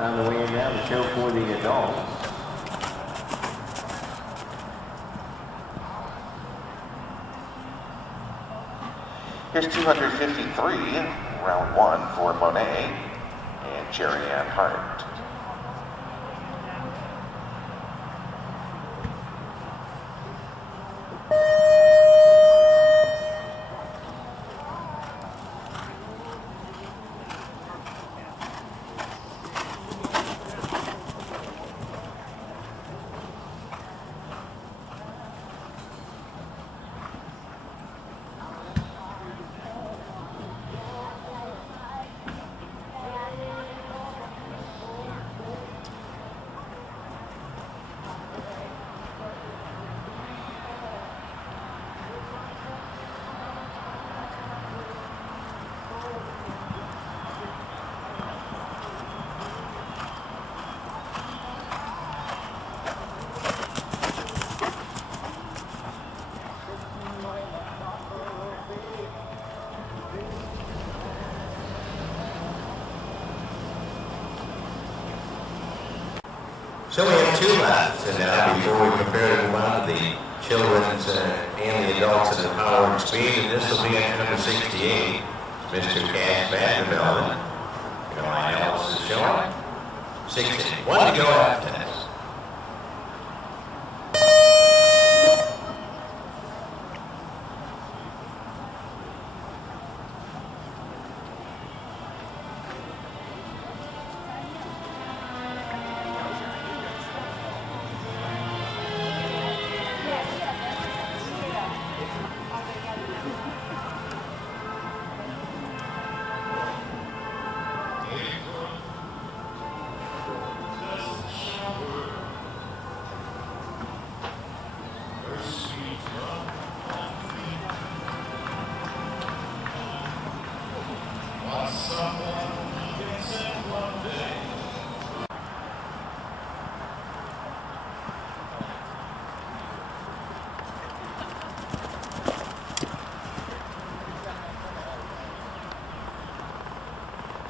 On the way in now, the show for the adults. Here's 253, round one for Monet and Jerry Ann Hart. So we have two left, and now before we prepare to move on to the children's and the adults in the power and speed, and this will be at number 68, Mr. Cash Vanderbilt. Line Ellis is showing. 60. One to go after that.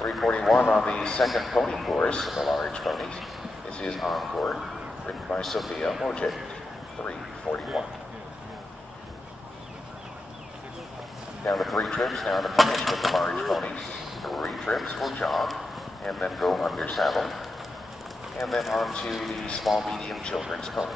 341 on the second pony course of the large ponies. This is Encore, written by Sophia Mojic, 341. Down to 3 trips, now to finish with the large ponies. 3 trips will jog, and then go under saddle, and then on to the small medium children's ponies.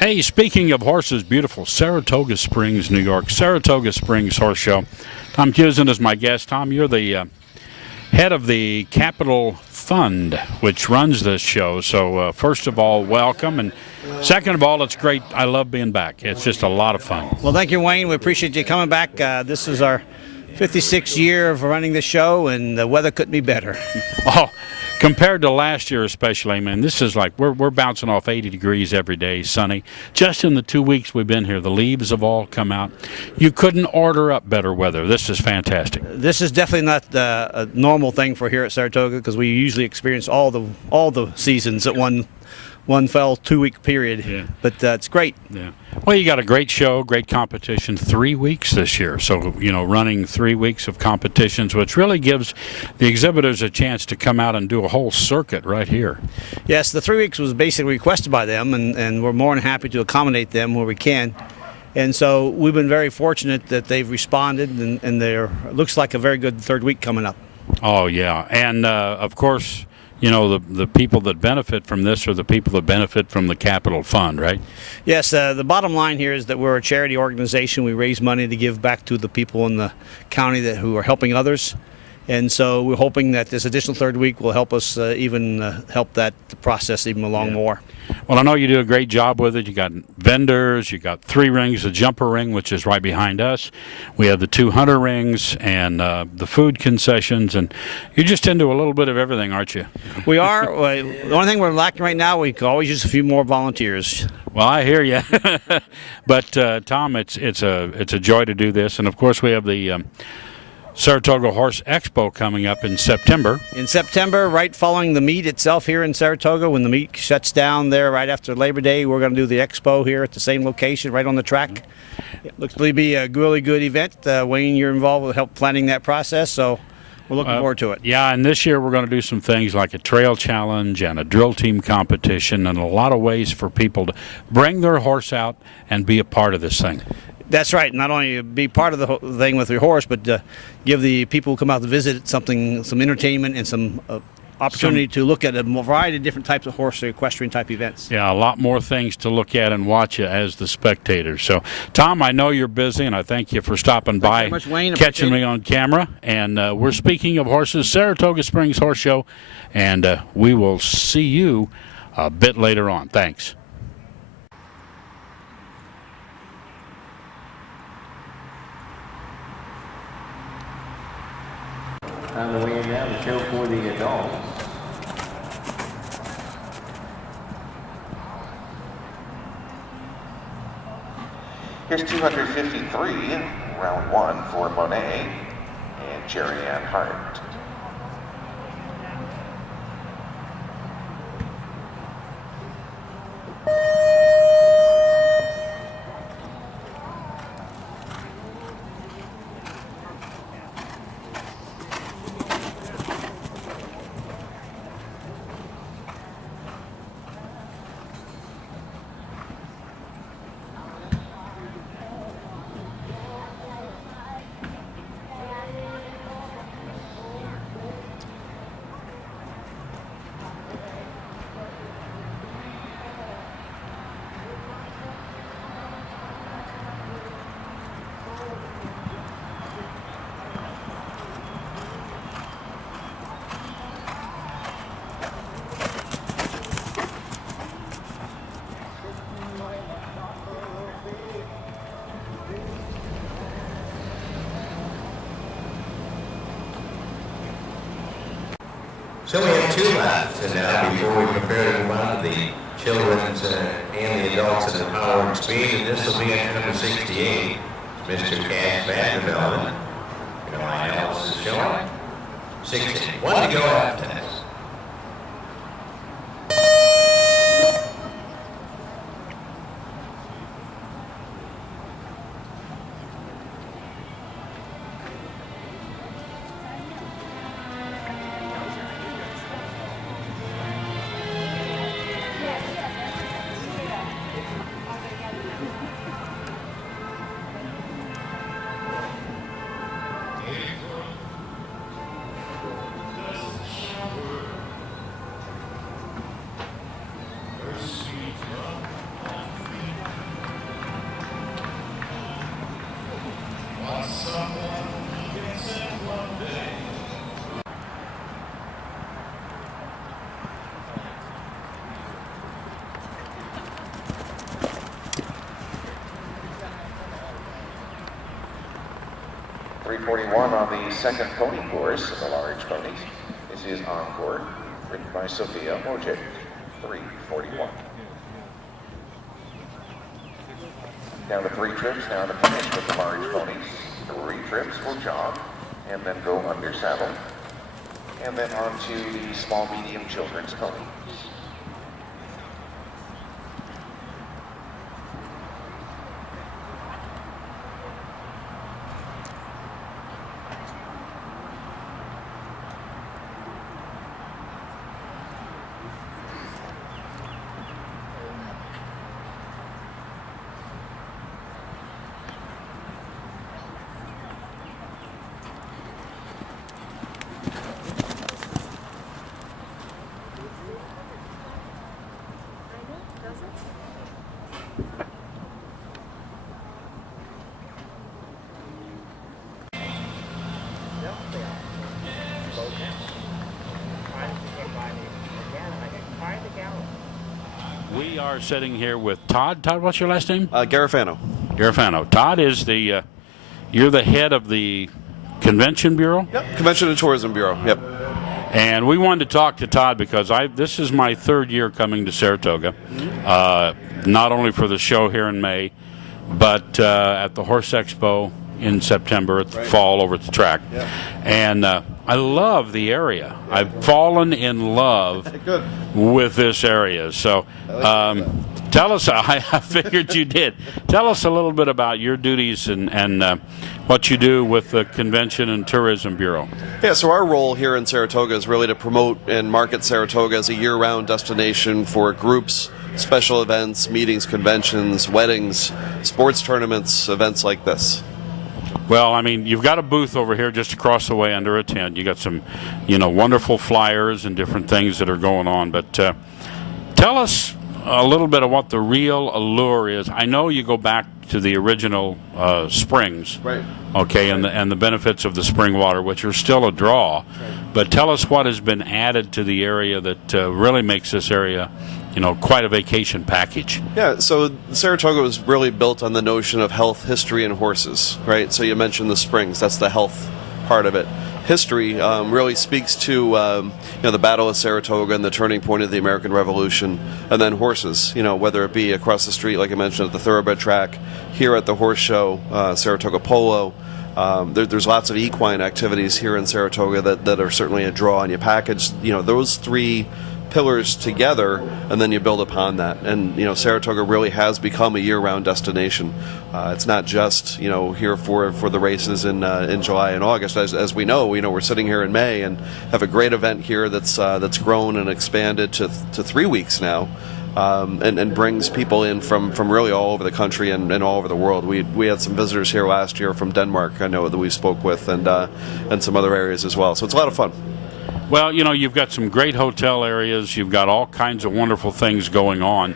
Hey, speaking of horses, beautiful Saratoga Springs, New York. Saratoga Springs Horse Show. Tom Cusin is my guest. Tom, you're the head of the Capital Fund, which runs this show. So first of all, welcome. And second of all, it's great. I love being back. It's just a lot of fun. Well, thank you, Wayne. We appreciate you coming back. This is our 56th year of running the show, and the weather couldn't be better. Oh, compared to last year especially, man, this is like we're bouncing off 80 degrees every day, sunny. Just in the 2 weeks we've been here, the leaves have all come out. You couldn't order up better weather. This is fantastic. This is definitely not a normal thing for here at Saratoga, because we usually experience all the seasons at one fell 2-week period. Yeah. But it's great. Yeah. Well, you got a great show, great competition, 3 weeks this year. So, you know, running 3 weeks of competitions, which really gives the exhibitors a chance to come out and do a whole circuit right here. Yes, the 3 weeks was basically requested by them, and we're more than happy to accommodate them where we can. And so we've been very fortunate that they've responded, and there looks like a very good third week coming up. Oh, yeah. And, of course, you know, the people that benefit from this are the people that benefit from the capital fund, right? Yes, the bottom line here is that we're a charity organization. We raise money to give back to the people in the county who are helping others. And so we're hoping that this additional third week will help us help that process even along more. Well, I know you do a great job with it. You got vendors, you got 3 rings, a jumper ring, which is right behind us. We have the 2 hunter rings and the food concessions, and you're just into a little bit of everything, aren't you? We are. The only thing we're lacking right now, we could always use a few more volunteers. Well, I hear you. But Tom, it's a joy to do this, and of course we have the Saratoga Horse Expo coming up in September. In September, right following the meet itself here in Saratoga, when the meet shuts down there right after Labor Day, we're going to do the expo here at the same location, right on the track. It looks to be a really good event. Wayne, you're involved with help planning that process, so we're looking forward to it. Yeah, and this year we're going to do some things like a trail challenge and a drill team competition and a lot of ways for people to bring their horse out and be a part of this thing. That's right. Not only be part of the thing with your horse, but give the people who come out to visit some entertainment and some opportunity to look at a variety of different types of horse equestrian type events. Yeah, a lot more things to look at and watch as the spectator. So, Tom, I know you're busy, and I thank you for stopping by, much, Wayne. catching me on camera. And we're speaking of horses, Saratoga Springs Horse Show, and we will see you a bit later on. Thanks. On the way down the show for the adults. Here's 253, round 1 for Monet and Jerry Ann Hart. So we have 2 left, and now before we prepare to move on to the children's and the adults in the power and speed, and this will be at number 68, Mr. Cash Vanderbilt. You know, my else is showing. 16. 1 to go after that. .341 on the second pony course of the large ponies. This is Encore, written by Sophia Mojic, 341. Down to 3 trips, now to finish with the large ponies. 3 trips will jog, and then go under saddle, and then on to the small, medium children's ponies. We are sitting here with Todd. Todd, what's your last name? Garifano. Garifano. Todd is the, you're the head of the Convention Bureau? Yep. Convention and Tourism Bureau. Yep. And we wanted to talk to Todd because this is my third year coming to Saratoga, not only for the show here in May, but at the Horse Expo in September at the fall over at the track. Yeah. And I love the area. I've fallen in love with this area. So tell us, I figured you did. Tell us a little bit about your duties and what you do with the Convention and Tourism Bureau. Yeah, so our role here in Saratoga is really to promote and market Saratoga as a year-round destination for groups, special events, meetings, conventions, weddings, sports tournaments, events like this. Well, I mean, you've got a booth over here just across the way under a tent. You got some, wonderful flyers and different things that are going on. But tell us a little bit of what the real allure is. I know you go back to the original springs, right? Okay, and the benefits of the spring water, which are still a draw. Right. But tell us what has been added to the area that really makes this area, quite a vacation package. Yeah, so Saratoga was really built on the notion of health, history, and horses, right? So you mentioned the springs. That's the health part of it. History really speaks to the Battle of Saratoga and the turning point of the American Revolution, and then horses. Whether it be across the street, like I mentioned, at the thoroughbred track, here at the horse show, Saratoga Polo. There's lots of equine activities here in Saratoga that are certainly a draw, and you package those three pillars together, and then you build upon that. And Saratoga really has become a year-round destination. It's not just here for the races in July and August. As we know, we're sitting here in May and have a great event here that's grown and expanded to 3 weeks now. And brings people in from really all over the country and all over the world. We had some visitors here last year from Denmark, I know, that we spoke with, and some other areas as well. So it's a lot of fun. Well, you've got some great hotel areas. You've got all kinds of wonderful things going on,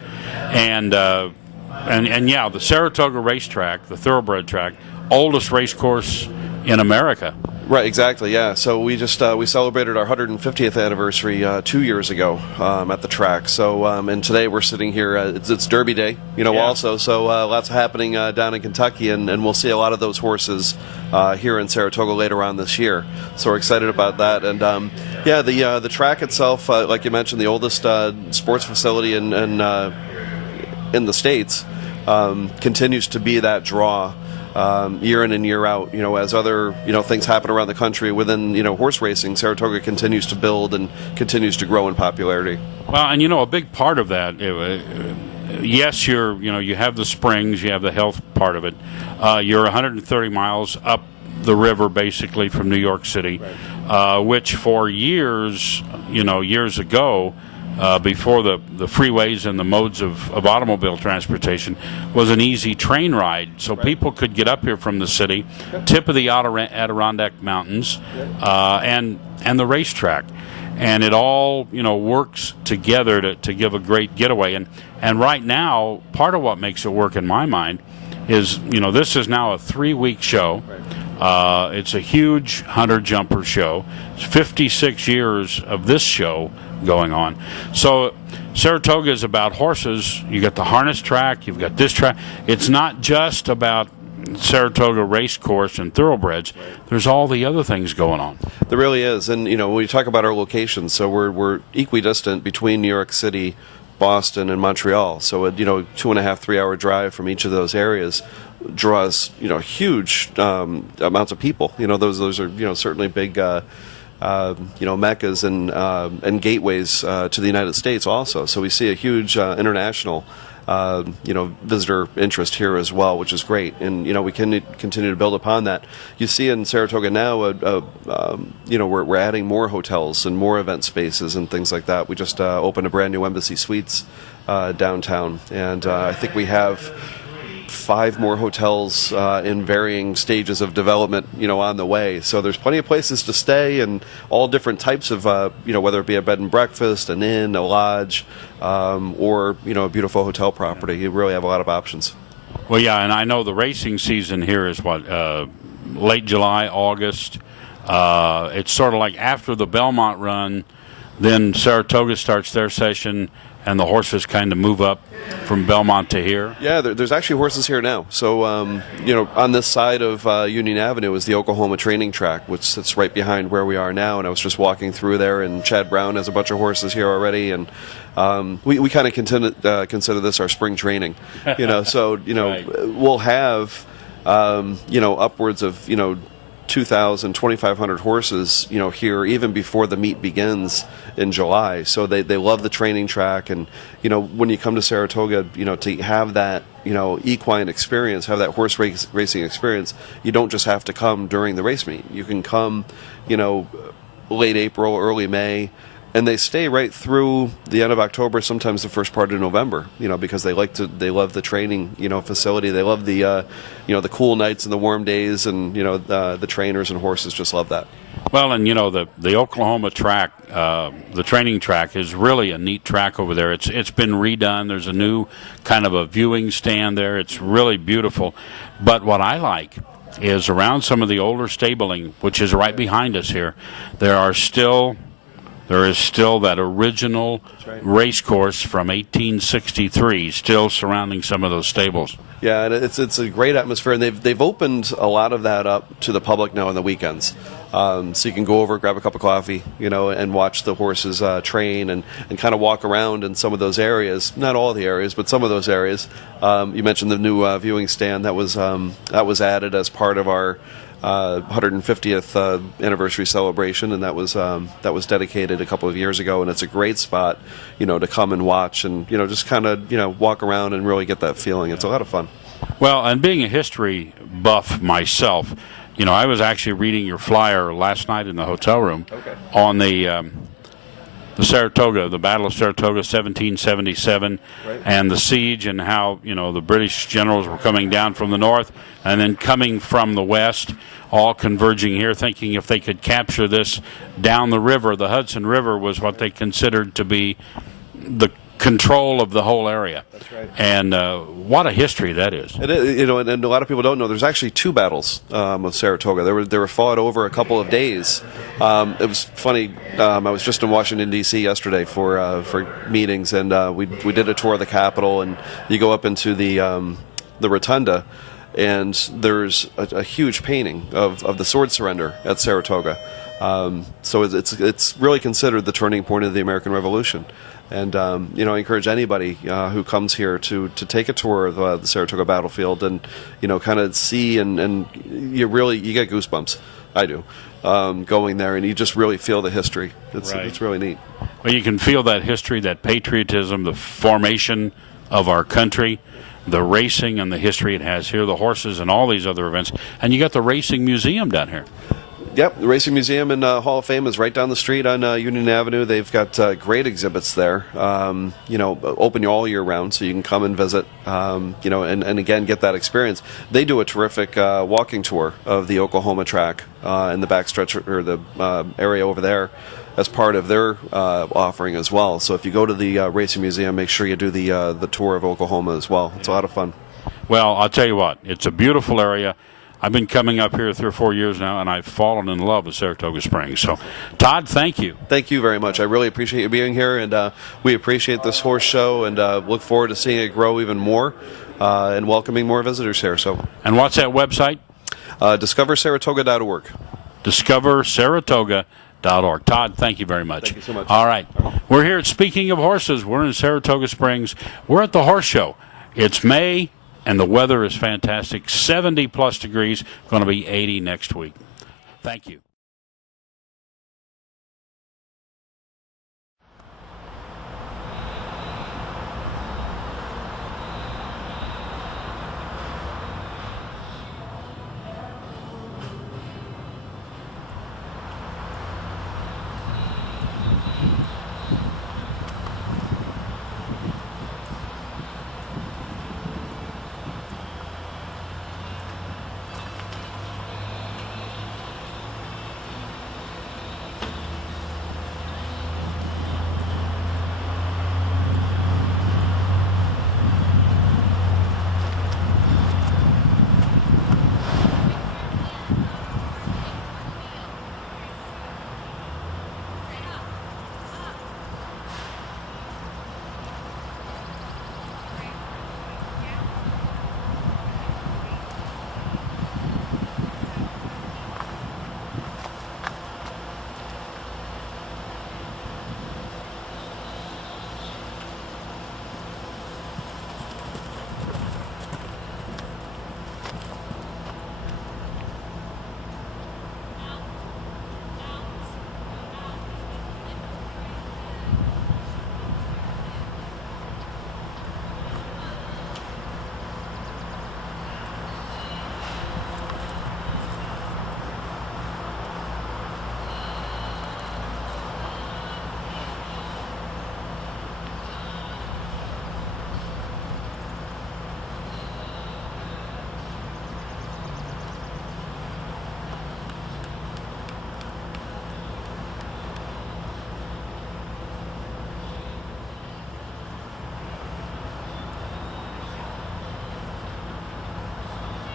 and yeah, the Saratoga racetrack, the thoroughbred track, oldest race course in America. Right, exactly. Yeah. So we just we celebrated our 150th anniversary 2 years ago at the track. So and today we're sitting here. It's Derby Day, also. So lots happening down in Kentucky, and we'll see a lot of those horses here in Saratoga later on this year. So we're excited about that. And yeah, the track itself, like you mentioned, the oldest sports facility in the States, continues to be that draw. Year in and year out, as other, things happen around the country within, horse racing, Saratoga continues to build and continues to grow in popularity. Well, and a big part of that, yes, you have the springs, you have the health part of it. You're 130 miles up the river, basically, from New York City, right. Which for years, years ago, before the freeways and the modes of automobile transportation, was an easy train ride. So right. People could get up here from the city, tip of the Adirondack Mountains, and the racetrack. And it all, works together to give a great getaway. And right now, part of what makes it work in my mind is, this is now a 3-week show. It's a huge hunter-jumper show. It's 56 years of this show going on. So Saratoga is about horses. You got the harness track, you've got this track. It's not just about Saratoga race course and thoroughbreds. There's all the other things going on. There really is. And when you talk about our locations, so we're equidistant between New York City, Boston, and Montreal. So a 2.5, 3 hour drive from each of those areas draws huge amounts of people. Those are certainly big meccas and gateways to the United States also. So we see a huge international visitor interest here as well, which is great. And we can continue to build upon that. You see in Saratoga now, we're adding more hotels and more event spaces and things like that. We just opened a brand new Embassy Suites downtown, and I think we have 5 more hotels in varying stages of development, on the way. So there's plenty of places to stay and all different types of, whether it be a bed and breakfast, an inn, a lodge, or, a beautiful hotel property. You really have a lot of options. Well, yeah, and I know the racing season here is what, late July, August. It's sort of like after the Belmont run, then Saratoga starts their session, and the horses kind of move up from Belmont to here. Yeah, there's actually horses here now. So, on this side of Union Avenue is the Oklahoma training track, which sits right behind where we are now. And I was just walking through there, and Chad Brown has a bunch of horses here already. And we kind of consider this our spring training. So, Right. We'll have, upwards of, 2,000, 2,500 horses, here even before the meet begins in July. So they love the training track, and when you come to Saratoga, to have that equine experience, have that horse racing experience, you don't just have to come during the race meet. You can come, late April, early May. And they stay right through the end of October, sometimes the first part of November, because they love the training, facility. They love the, the cool nights and the warm days, and, the trainers and horses just love that. Well, and the Oklahoma track, the training track is really a neat track over there. It's been redone. There's a new kind of a viewing stand there. It's really beautiful. But what I like is around some of the older stabling, which is right behind us here, there is still that original race course from 1863 still surrounding some of those stables. Yeah, and it's a great atmosphere, and they've opened a lot of that up to the public now on the weekends. So you can go over, grab a cup of coffee, and watch the horses train and kind of walk around in some of those areas. Not all the areas, but some of those areas. You mentioned the new viewing stand that was added as part of our 150th anniversary celebration, and that was dedicated a couple of years ago, and it's a great spot, to come and watch and just kind of walk around and really get that feeling. It's a lot of fun. Well, and being a history buff myself, I was actually reading your flyer last night in the hotel room on the Saratoga, the Battle of Saratoga, 1777, right, and the siege, and how the British generals were coming down from the north and then coming from the west, all converging here, thinking if they could capture this down the river. The Hudson River was what they considered to be the control of the whole area. That's right. And what a history that is. It is, and a lot of people don't know. There's actually 2 battles of Saratoga. They were fought over a couple of days. It was funny. I was just in Washington D.C. yesterday for meetings, and we did a tour of the Capitol. And you go up into the rotunda, and there's a huge painting of the sword surrender at Saratoga. So it's really considered the turning point of the American Revolution. And I encourage anybody who comes here to take a tour of the Saratoga battlefield and kind of see, and you get goosebumps. I do, going there, and you just really feel the history. It's really neat. Well, you can feel that history, that patriotism, the formation of our country, the racing and the history it has here, the horses and all these other events, and you got the racing museum down here. Yep, the Racing Museum and Hall of Fame is right down the street on Union Avenue. They've got great exhibits there, open all year round, so you can come and visit, and again, get that experience. They do a terrific walking tour of the Oklahoma track in the backstretch, or the area over there, as part of their offering as well. So if you go to the Racing Museum, make sure you do the tour of Oklahoma as well. It's a lot of fun. Well, I'll tell you what, it's a beautiful area. I've been coming up here 3 or 4 years now, and I've fallen in love with Saratoga Springs. So, Todd, thank you. Thank you very much. I really appreciate you being here, and we appreciate this horse show, and look forward to seeing it grow even more and welcoming more visitors here. So, and what's that website? DiscoverSaratoga.org. DiscoverSaratoga.org. Todd, thank you very much. Thank you so much. All right. We're here at Speaking of Horses. We're in Saratoga Springs. We're at the horse show. It's May, and the weather is fantastic. 70-plus degrees. Going to be 80 next week. Thank you.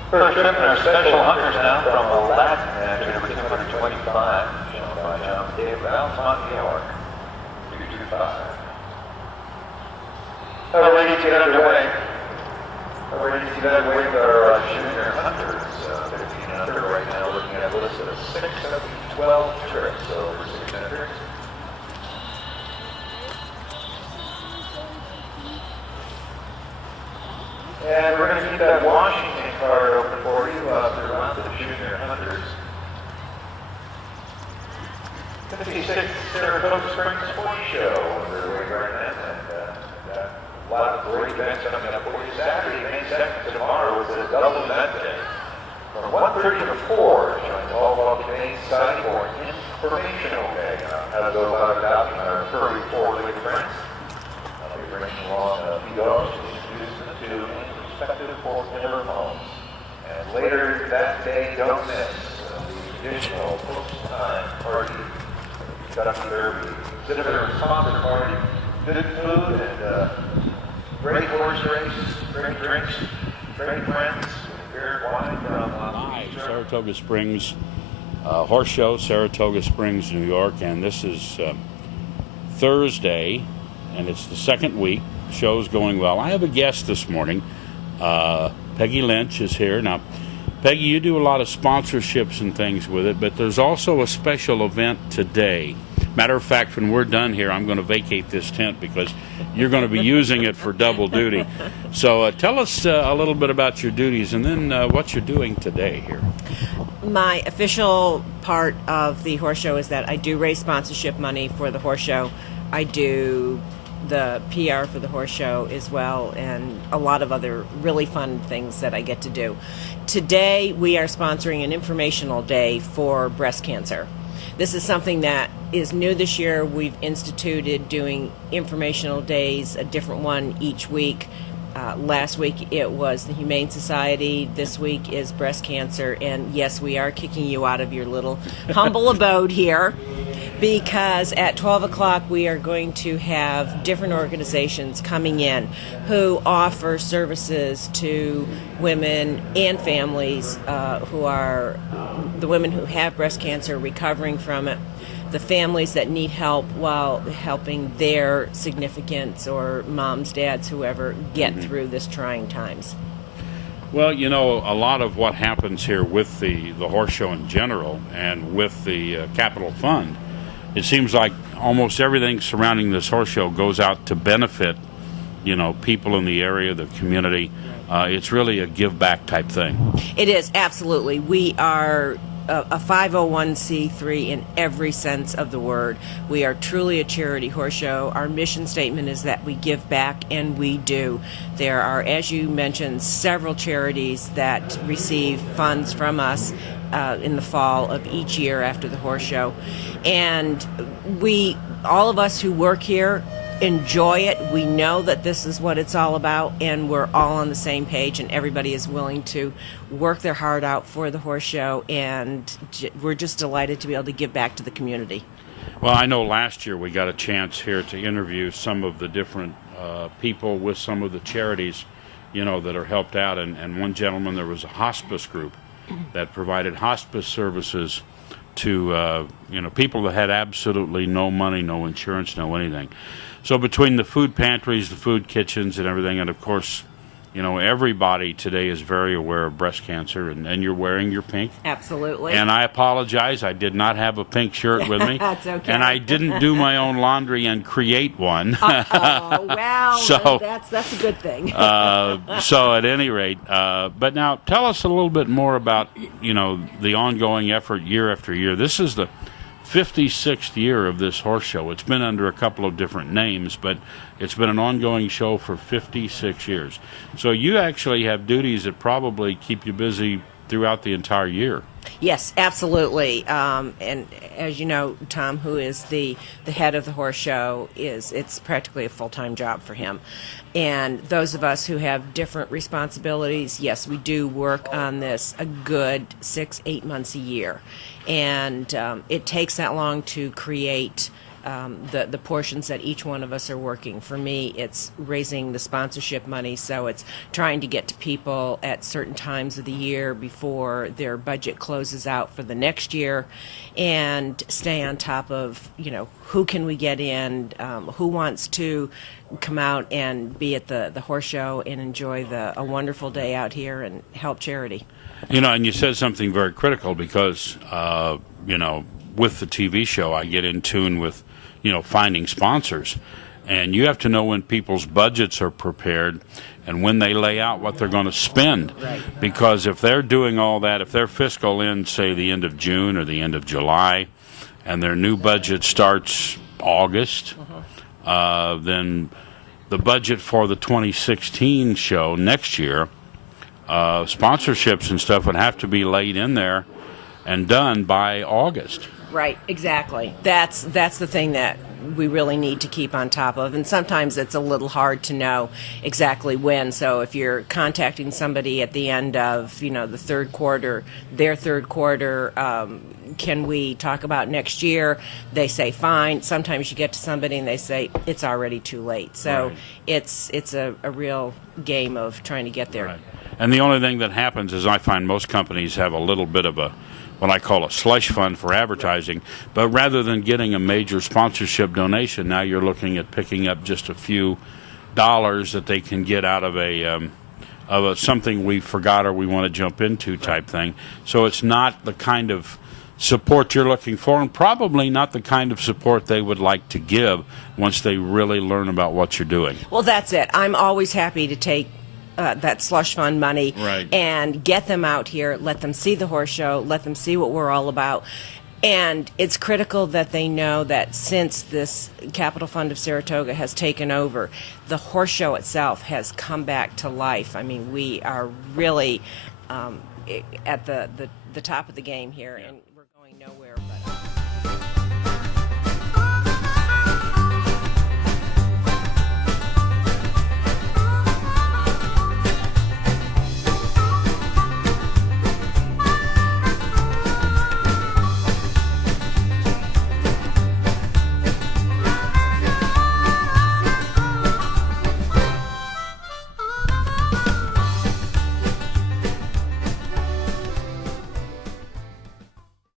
First trip in our special hunters now from Alaska, match number 225, shown by John Dave Altamont, New York, 325. We're ready to get underway. We're ready to get underway with our junior hunters, 15 and under right now, looking at a list of 6 of 12 trips, over 600. And we're going to keep that Washington card open for you throughout the junior hunters. 56th Saratoga Springs Sports Show underway right now, and a lot of great events coming up for you. Saturday, May 2nd, tomorrow is a double event day. From 1:30 to 4, join all of today's side for an informational day on how to go about adopting our furry four-legged friends. I'll be bringing along a few dogs to introduce them to respective four-legged homes. And later that day, don't miss the traditional post-time party. Kentucky Derby, exhibitor and sponsor party, good food and great horse race, great drinks, great friends, beer and wine from Live Saratoga Springs Horse Show, Saratoga Springs, New York, and this is Thursday, and it's the second week. The show's going well. I have a guest this morning. Peggy Lynch is here. Now, Peggy, you do a lot of sponsorships and things with it, but there's also a special event today. Matter of fact, when we're done here, I'm going to vacate this tent because you're going to be using it for double duty. So tell us a little bit about your duties and then what you're doing today here. My official part of the horse show is that I do raise sponsorship money for the horse show. I do the PR for the horse show as well, and a lot of other really fun things that I get to do. Today we are sponsoring an informational day for breast cancer. This is something that is new this year. We've instituted doing informational days, a different one each week. Last week it was the Humane Society. This week is breast cancer. And yes, we are kicking you out of your little humble abode here, because at 12 o'clock we are going to have different organizations coming in who offer services to women and families who are the women who have breast cancer, recovering from it, the families that need help while helping their significants or moms, dads, whoever get through this trying times. Well, you know, a lot of what happens here with the horse show in general and with the Capital Fund, it seems like almost everything surrounding this horse show goes out to benefit, you know, people in the area, the community. It's really a give back type thing. It is, absolutely. We are a 501c3 in every sense of the word. We are truly a charity horse show. Our mission statement is that we give back, and we do. There are, as you mentioned, several charities that receive funds from us in the fall of each year after the horse show. And we, all of us who work here, enjoy it. We know that this is what it's all about, and we're all on the same page, and everybody is willing to work their heart out for the horse show, and we're just delighted to be able to give back to the community. Well, I know last year we got a chance here to interview some of the different people with some of the charities, you know, that are helped out, and one gentleman, there was a hospice group that provided hospice services to you know, people that had absolutely no money, no insurance, no anything. So between the food pantries, the food kitchens, and everything, and of course, you know, everybody today is very aware of breast cancer, and you're wearing your pink. Absolutely. And I apologize, I did not have a pink shirt with me. That's okay. And I didn't do my own laundry and create one. Oh, well, So, that's a good thing. So at any rate, but now tell us a little bit more about, you know, the ongoing effort year after year. This is the 56th year of this horse show. It's been under a couple of different names, but it's been an ongoing show for 56 years. So you actually have duties that probably keep you busy throughout the entire year. Yes, absolutely. And as you know, Tom, who is the head of the horse show, it's practically a full-time job for him. And those of us who have different responsibilities, yes, we do work on this a good 6-8 months a year. And it takes that long to create the portions that each one of us are working. For me, it's raising the sponsorship money, so it's trying to get to people at certain times of the year before their budget closes out for the next year, and stay on top of, you know, who can we get in, who wants to come out and be at the horse show and enjoy a wonderful day out here and help charity. You know, and you said something very critical because, you know, with the TV show, I get in tune with, you know, finding sponsors. And you have to know when people's budgets are prepared and when they lay out what they're going to spend. Right. Because if they're doing all that, if their fiscal ends, say, the end of June or the end of July, and their new budget starts August, then the budget for the 2016 show next year, sponsorships and stuff would have to be laid in there and done by August. Right, exactly. That's the thing that we really need to keep on top of, and sometimes it's a little hard to know exactly when. So if you're contacting somebody at the end of, you know, the third quarter, their third quarter, can we talk about next year? They say fine. Sometimes you get to somebody and they say it's already too late. So Right. it's a real game of trying to get there. Right. And the only thing that happens is I find most companies have a little bit of a, what I call a slush fund for advertising, but rather than getting a major sponsorship donation, now you're looking at picking up just a few dollars that they can get out of a something we forgot or we want to jump into type thing. So it's not the kind of support you're looking for, and probably not the kind of support they would like to give once they really learn about what you're doing. Well, that's it. I'm always happy to take that slush fund money Right. and get them out here, let them see the horse show, let them see what we're all about. And it's critical that they know that since this Capital Fund of Saratoga has taken over, the horse show itself has come back to life. I mean, we are really at the top of the game here. And